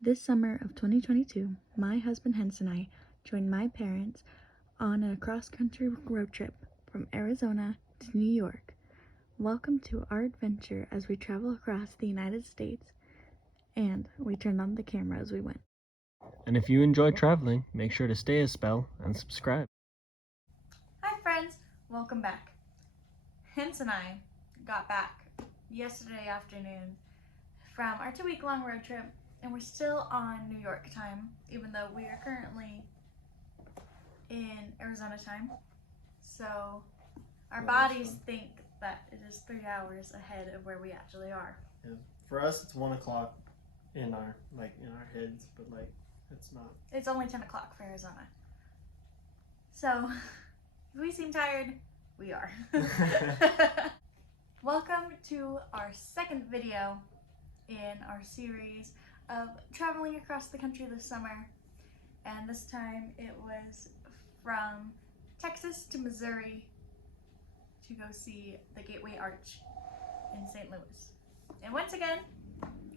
This summer of 2022, my husband Hens and I joined my parents on a cross-country road trip from Arizona to New York. Welcome to our adventure as we travel across the United States, and we turned on the camera as we went. And if you enjoy traveling, make sure to stay a spell and subscribe. Hi friends, welcome back. Hens and I got back yesterday afternoon from our 2-week-long road trip, and we're still on New York time, even though we are currently in Arizona time. So our bodies think that it is 3 hours ahead of where we actually are. Yeah. For us, it's 1 o'clock in our heads, but it's not. It's only 10 o'clock for Arizona. So if we seem tired, we are. Welcome to our second video in our series of traveling across the country this summer. And this time it was from Texas to Missouri to go see the Gateway Arch in St. Louis. And once again,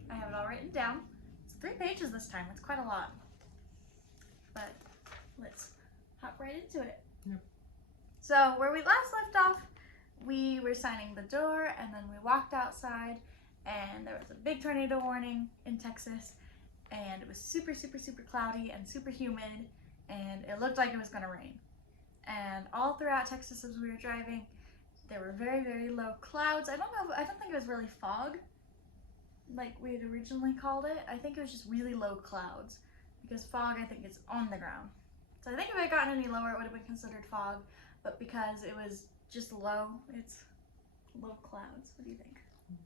I have it all written down. It's 3 pages this time, it's quite a lot. But let's hop right into it. Yep. So where we last left off, we were signing the door, and then we walked outside, and there was a big tornado warning in Texas, and it was super cloudy and super humid, and it looked like it was gonna rain. And all throughout Texas as we were driving, there were very low clouds. I don't think it was really fog like we had originally called it. I think it was just really low clouds, because fog, I think, is on the ground. So I think if it had gotten any lower, it would have been considered fog, but because it was just low, it's low clouds. What do you think?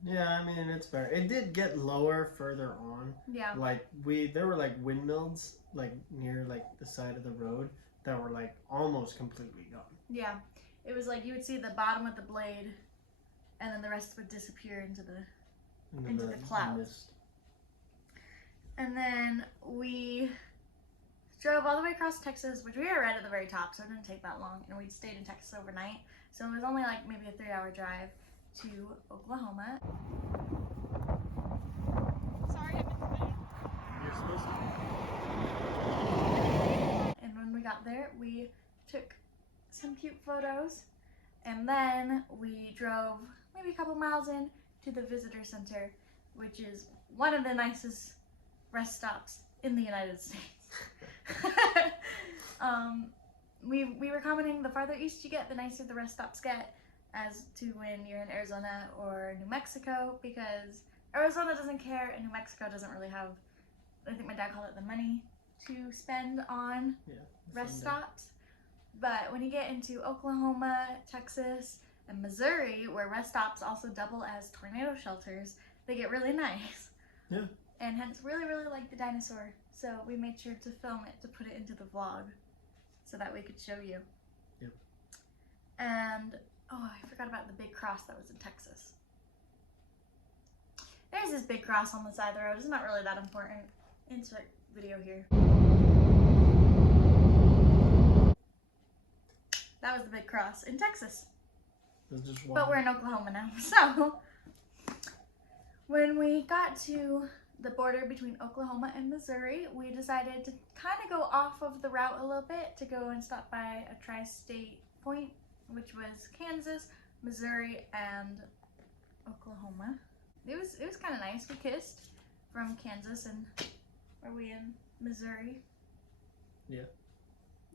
Yeah, I mean, it's fair. It did get lower further on. Yeah. There were windmills near the side of the road that were almost completely gone. Yeah. It was you would see the bottom of the blade, and then the rest would disappear into the clouds. Mist. And then we drove all the way across Texas, which we were right at the very top, so it didn't take that long, and we stayed in Texas overnight. So it was only maybe a 3-hour drive to Oklahoma. Sorry, You're supposed to. And when we got there, we took some cute photos, and then we drove maybe a couple miles in to the visitor center, which is one of the nicest rest stops in the United States. We were commenting, the farther east you get, the nicer the rest stops get, as to when you're in Arizona or New Mexico, because Arizona doesn't care and New Mexico doesn't really have, I think my dad called it, the money to spend on rest stops. But when you get into Oklahoma, Texas, and Missouri, where rest stops also double as tornado shelters, they get really nice. Yeah. And hence really like the dinosaur. So we made sure to film it to put it into the vlog so that we could show you. Yep. And, oh, I forgot about the big cross that was in Texas. There's this big cross on the side of the road. It's not really that important. Insert video here. That was the big cross in Texas. Just one. But we're in Oklahoma now. So when we got to the border between Oklahoma and Missouri, we decided to kind of go off of the route a little bit to go and stop by a tri-state point, which was Kansas, Missouri, and Oklahoma. It was kind of nice. We kissed from Kansas, and are we in Missouri? Yeah.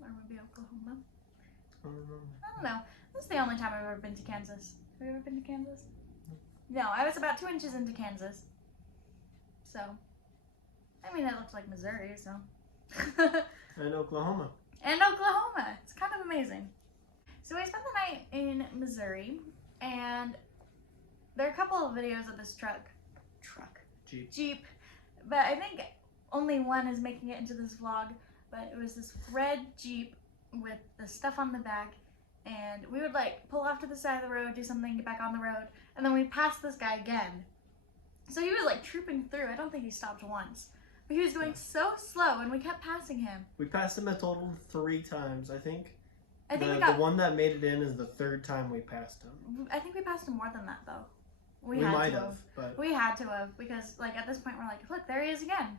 Or maybe Oklahoma? I don't know. This is the only time I've ever been to Kansas. Have you ever been to Kansas? No, I was about 2 inches into Kansas. So, I mean, it looks like Missouri, so. And Oklahoma. And Oklahoma. It's kind of amazing. So we spent the night in Missouri, and there are a couple of videos of this Jeep. But I think only one is making it into this vlog, but it was this red Jeep with the stuff on the back, and we would pull off to the side of the road, do something, get back on the road, and then we passed this guy again. So he was trooping through. I don't think he stopped once, but he was going so slow, and we kept passing him. We passed him a total of 3 times, I think. I think the one that made it in is the 3rd time we passed him. I think we passed him more than that, though. We might have, but we had to have, because at this point we're look, there he is again.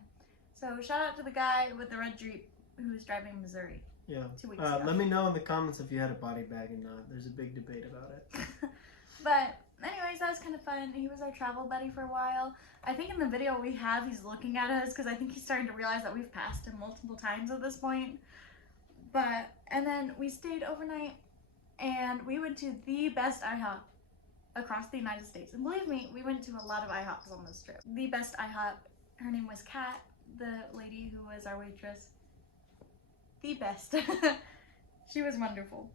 So shout out to the guy with the red Jeep who was driving Missouri Yeah. 2 weeks ago. Let me know in the comments if you had a body bag or not. There's a big debate about it. But anyways, that was kind of fun. He was our travel buddy for a while. I think in the video we have, he's looking at us because I think he's starting to realize that we've passed him multiple times at this point. And then we stayed overnight and we went to the best IHOP across the United States. And believe me, we went to a lot of IHOPs on this trip. The best IHOP, her name was Kat, the lady who was our waitress. The best. She was wonderful.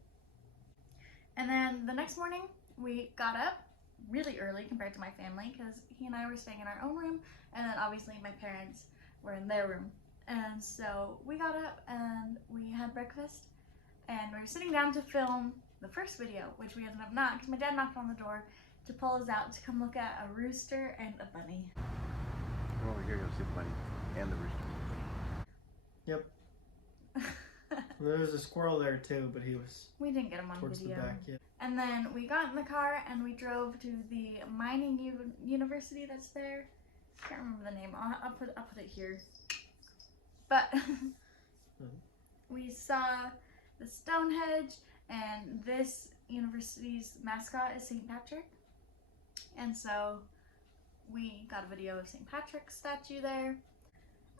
And then the next morning, we got up really early compared to my family because he and I were staying in our own room, and then obviously my parents were in their room. And so we got up and we had breakfast, and we were sitting down to film the first video, which we ended up not because my dad knocked on the door to pull us out to come look at a rooster and a bunny. Come over here, you'll see the bunny and the rooster. Yep. There was a squirrel there too, but he was We didn't get him on towards video. the back. Yeah. And then we got in the car and we drove to the mining university that's there. I can't remember the name. I'll put it here. But we saw the Stonehenge, and this university's mascot is St. Patrick. And so we got a video of St. Patrick's statue there.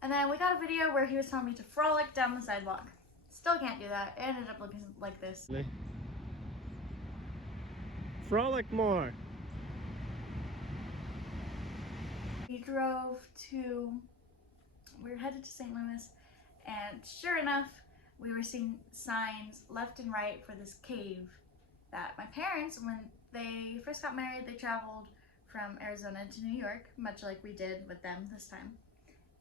And then we got a video where he was telling me to frolic down the sidewalk. Still can't do that. It ended up looking like this. Frolic more. We were headed to St. Louis, and sure enough, we were seeing signs left and right for this cave that my parents, when they first got married, they traveled from Arizona to New York, much like we did with them this time.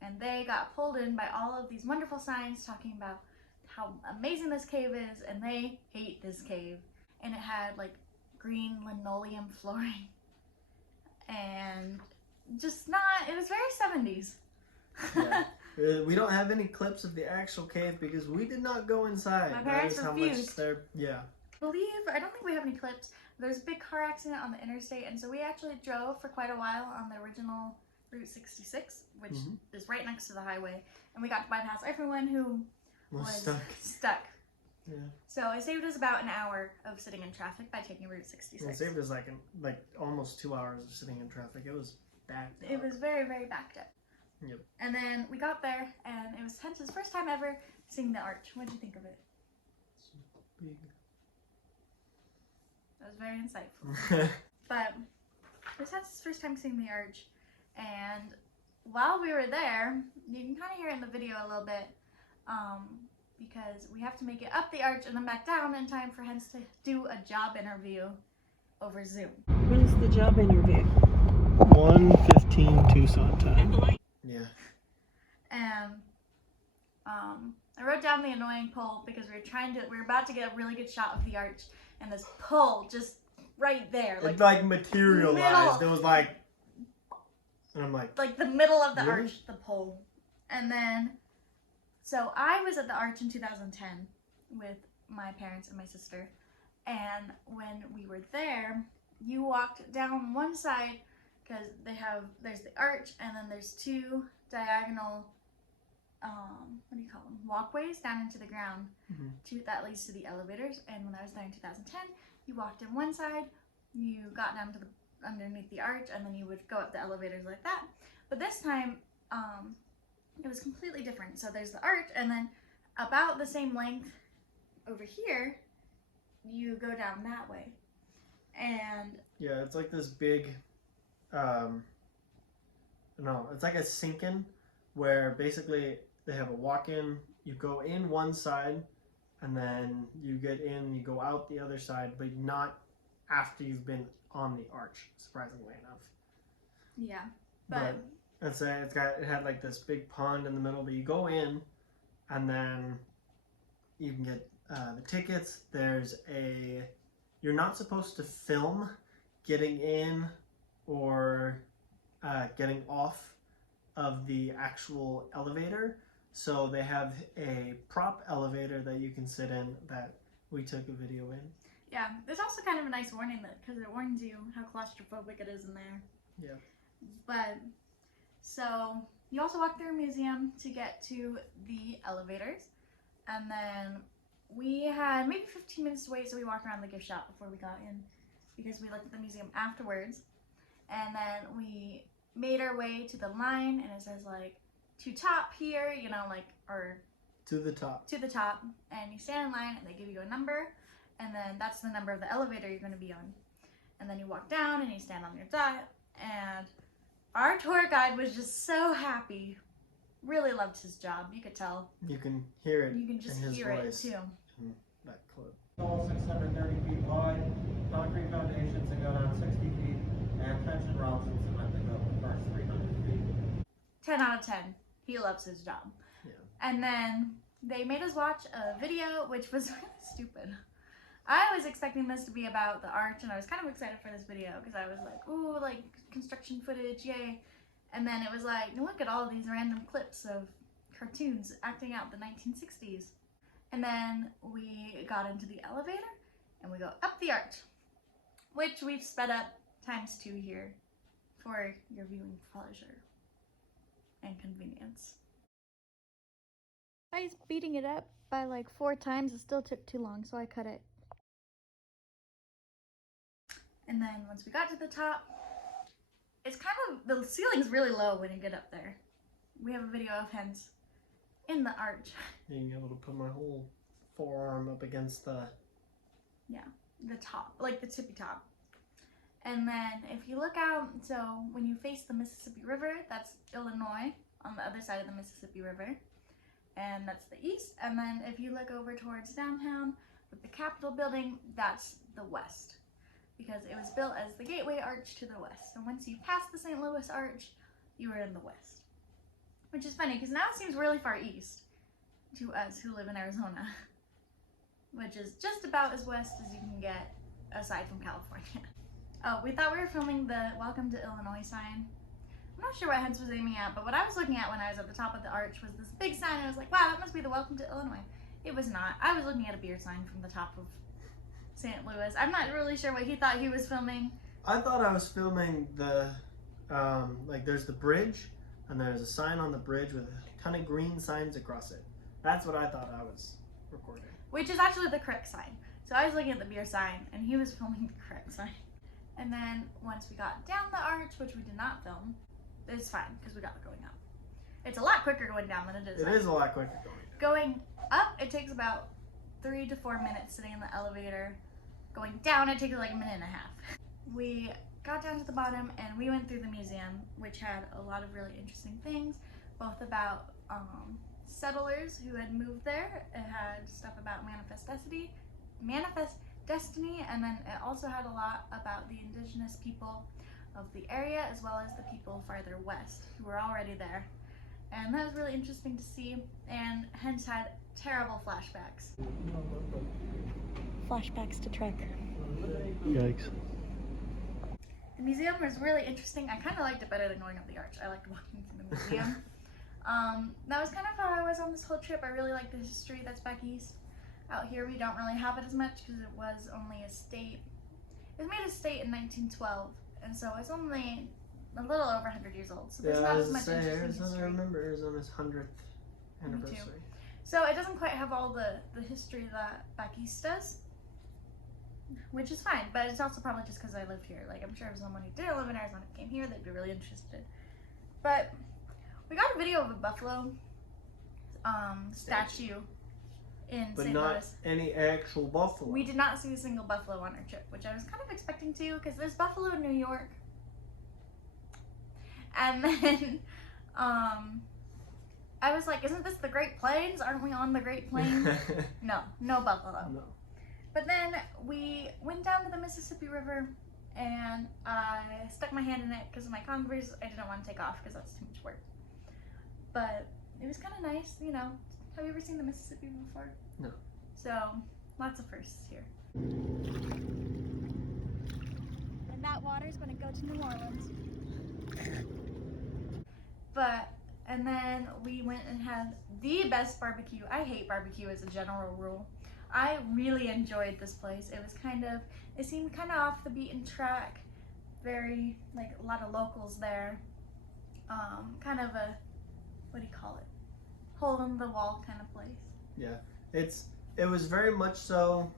And they got pulled in by all of these wonderful signs talking about how amazing this cave is, and they hate this cave. And it had like green linoleum flooring, and just not, it was very 70s. Yeah. We don't have any clips of the actual cave because we did not go inside. My parents That is how refused. much they're, yeah. I don't think we have any clips. There was a big car accident on the interstate, and so we actually drove for quite a while on the original Route 66, which is right next to the highway, and we got to bypass everyone who was stuck. Yeah. So it saved us about an hour of sitting in traffic by taking Route 66. It saved us like almost 2 hours of sitting in traffic. It was backed up. It was very, very backed up. Yep. And then we got there, and it was Tensa's first time ever seeing the arch. What did you think of it? Big. That was very insightful. But it was Tensa's first time seeing the arch, and while we were there, you can kind of hear it in the video a little bit, because we have to make it up the arch and then back down in time for Hens to do a job interview over Zoom. What is the job interview? 1:15 Tucson time. Yeah. And I wrote down the annoying pole because we were about to get a really good shot of the arch, and this pole just right there, It like materialized. middle. It was like, and I'm like the middle of the Really? arch, the pole. And then, so I was at the arch in 2010 with my parents and my sister, and when we were there, you walked down one side because there's the arch, and then there's two diagonal, what do you call them, walkways down into the ground that leads to the elevators. And when I was there in 2010, you walked in one side, you got down to underneath the arch, and then you would go up the elevators like that. But this time, it was completely different. So there's the arch, and then about the same length over here, you go down that way. And yeah, it's like this big, it's like a sink-in where basically they have a walk-in, you go in one side, and then you get in, you go out the other side, but not after you've been on the arch, surprisingly enough. yeah, but it had like this big pond in the middle, but you go in, and then you can get the tickets. You're not supposed to film getting in or getting off of the actual elevator. So they have a prop elevator that you can sit in that we took a video in. yeah, there's also kind of a nice warning because it warns you how claustrophobic it is in there. Yeah. But so you also walk through a museum to get to the elevators. And then we had maybe 15 minutes to wait, so we walked around the gift shop before we got in because we looked at the museum afterwards. And then we made our way to the line, and it says like to top here, you know, like, or To the top. to the top, and you stand in line and they give you a number, and then that's the number of the elevator you're going to be on. And then you walk down and you stand on your dot, and our tour guide was just so happy. Really loved his job. You could tell. You can hear it. You can just in his hear voice. it too. In that clip. Tall, 630 feet wide, concrete foundations that go down 60 feet, and tension rods and cement that go the first 300 feet. 10 out of 10. He loves his job. Yeah. And then they made us watch a video, which was really stupid. I was expecting this to be about the arch, and I was kind of excited for this video because I was like, ooh, like construction footage, yay. And then it was like, look at all these random clips of cartoons acting out the 1960s. And then we got into the elevator and we go up the arch, which we've sped up ×2 here for your viewing pleasure and convenience. I was speeding it up by like 4 times. It still took too long, so I cut it. And then once we got to the top, it's kind of, the ceiling's really low when you get up there. We have a video of Hens in the arch. Being able to put my whole forearm up against the The top, like the tippy top. And then if you look out, so when you face the Mississippi River, that's Illinois on the other side of the Mississippi River. And that's the east. And then if you look over towards downtown with the Capitol building, that's the west. Because it was built as the Gateway Arch to the west. So once you pass the St. Louis Arch, you were in the west. Which is funny, because now it seems really far east to us who live in Arizona. Which is just about as west as you can get aside from California. Oh, we thought we were filming the Welcome to Illinois sign. I'm not sure what Hens was aiming at, but what I was looking at when I was at the top of the arch was this big sign, and I was like, wow, that must be the Welcome to Illinois. It was not. I was looking at a beer sign from the top of St. Louis. I'm not really sure what he thought he was filming. I thought I was filming the, like there's the bridge, and there's a sign on the bridge with a ton of green signs across it. That's what I thought I was recording. Which is actually the correct sign. So I was looking at the beer sign, and he was filming the correct sign. And then once we got down the arch, which we did not film, it's fine, because we got it going up. It's a lot quicker going down than it is It up. is a lot quicker going down. Going up, it takes about 3 to 4 minutes sitting in the elevator. Going down, it takes like a minute and a half. We got down to the bottom and we went through the museum, which had a lot of really interesting things, both about settlers who had moved there. It had stuff about Manifest Destiny, and then it also had a lot about the indigenous people of the area, as well as the people farther west who were already there. And that was really interesting to see, and Hens had terrible flashbacks. Flashbacks to Trek. Yikes. The museum was really interesting. I kind of liked it better than going up the arch. I liked walking through the museum. That was kind of how I was on this whole trip. I really like the history that's back east. Out here we don't really have it as much because it was only a state. It was made a state in 1912, and so it's only a little over 100 years old. So there's not as much interesting Arizona, I history. remember Arizona's 100th anniversary. So it doesn't quite have all the history that back east does, which is fine, but it's also probably just because I lived here. Like, I'm sure if someone who didn't live in Arizona came here, they'd be really interested. But we got a video of a buffalo statue in But St. not Louis. any actual buffalo. We did not see a single buffalo on our trip, which I was kind of expecting to, because there's buffalo in New York. And then I was like, isn't this the Great Plains? Aren't we on the Great Plains? No buffalo. No. But then we went down to the Mississippi River, and I stuck my hand in it because of my Converse. I didn't want to take off because that's too much work. But it was kind of nice, you know. Have you ever seen the Mississippi before? No. So, lots of firsts here. And that water's going to go to New Orleans. And then we went and had the best barbecue. I hate barbecue as a general rule. I really enjoyed this place. It seemed kind of off the beaten track. Very, like, a lot of locals there. Kind of a hole in the wall kind of place. It was very much so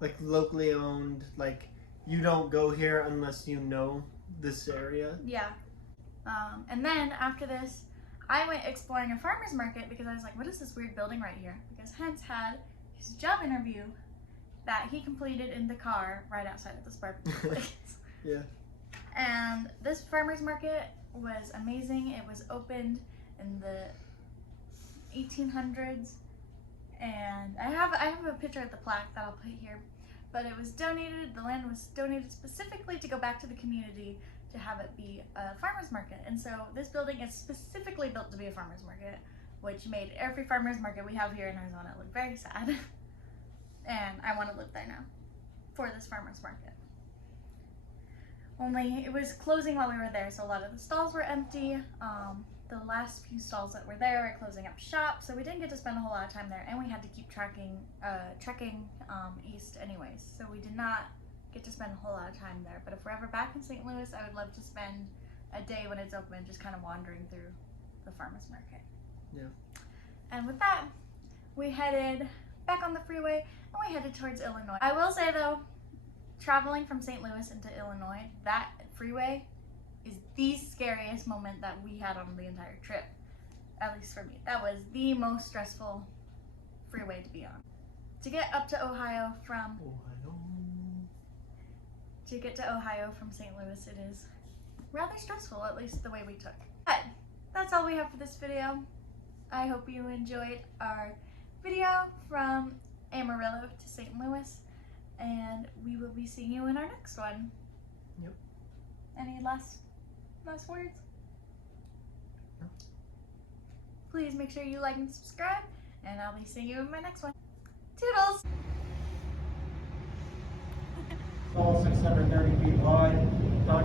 like locally owned. Like you don't go here unless you know this area. Yeah. And then after this, I went exploring a farmer's market because I was like, what is this weird building right here? Because Hens had his job interview that he completed in the car right outside of this barbecue place. Yeah. And this farmer's market was amazing. It was opened in the 1800s, and I have a picture of the plaque that I'll put here. But it was donated. The land was donated specifically to go back to the community to have it be a farmer's market. And so this building is specifically built to be a farmer's market, which made every farmer's market we have here in Arizona look very sad. And I want to live there now for this farmer's market. Only it was closing while we were there, so a lot of the stalls were empty. The last few stalls that were there were closing up shop, so we didn't get to spend a whole lot of time there, and we had to keep trekking east anyways, so we did not get to spend a whole lot of time there. But if we're ever back in St. Louis, I would love to spend a day when it's open just kind of wandering through the farmer's market. Yeah. And with that, we headed back on the freeway and we headed towards Illinois. I will say though, traveling from St. Louis into Illinois, that freeway is the scariest moment that we had on the entire trip. At least for me. That was the most stressful freeway to be on. To get up to Ohio from St. Louis, it is rather stressful, at least the way we took. But that's all we have for this video. I hope you enjoyed our video from Amarillo to St. Louis, and we will be seeing you in our next one. Yep. Any last words? No. Please make sure you like and subscribe, and I'll be seeing you in my next one. Toodles! All 630 feet wide, concrete